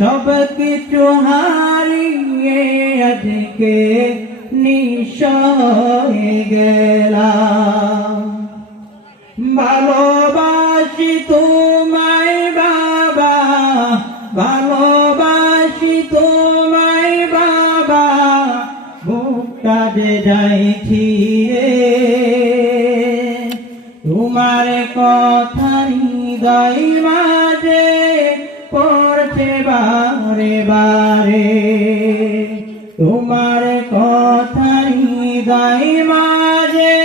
সব কিছু হারিয়ে আজকে নিঃসয়ে গেলাম ভালোবাসি তোমায় বাবা ভালোবাসি তোমায় বাবা বুকটা যে যাইছি তোমার কথা হৃদয় মাঝে পড়ছে বারে বারে। তোমার কথা হৃদয় মাঝে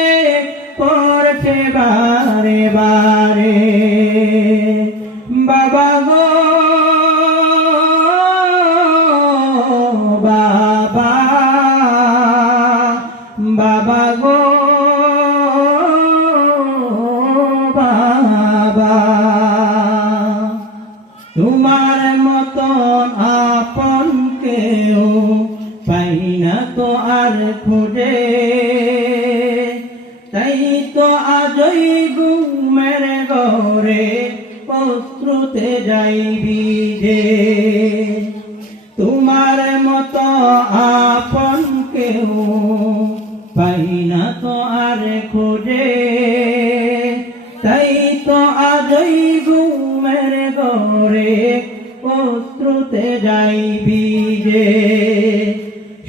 পড়ছে বারে বারে। আপন পাই না তো আর খুঁজে। তাই তো আজই ঘুমের ঘরে প্রস্তুতে যাইবি যে তোমার মতো আপন কেউ পাই না তো আর খুঁজে। তাই তো প্রস্তুতে যাইবি যে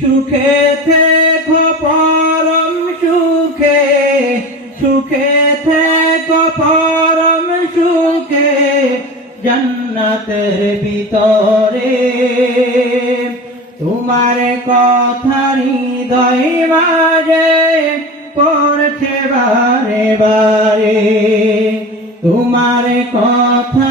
সুখে থেকো পরম সুখে সুখে থেকো পরম সুখে জান্নাতের ভিতরে। তোমার কথা হৃদয় মাঝে পড়ছে বারে বারে। তোমার কথা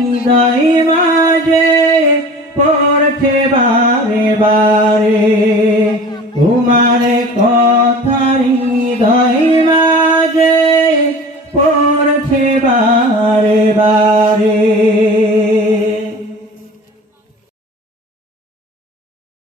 হৃদয় মাঝে পড়ছে বারে বারে। তোমার কথা হৃদয় মাঝে পড়ছে বারে বারে।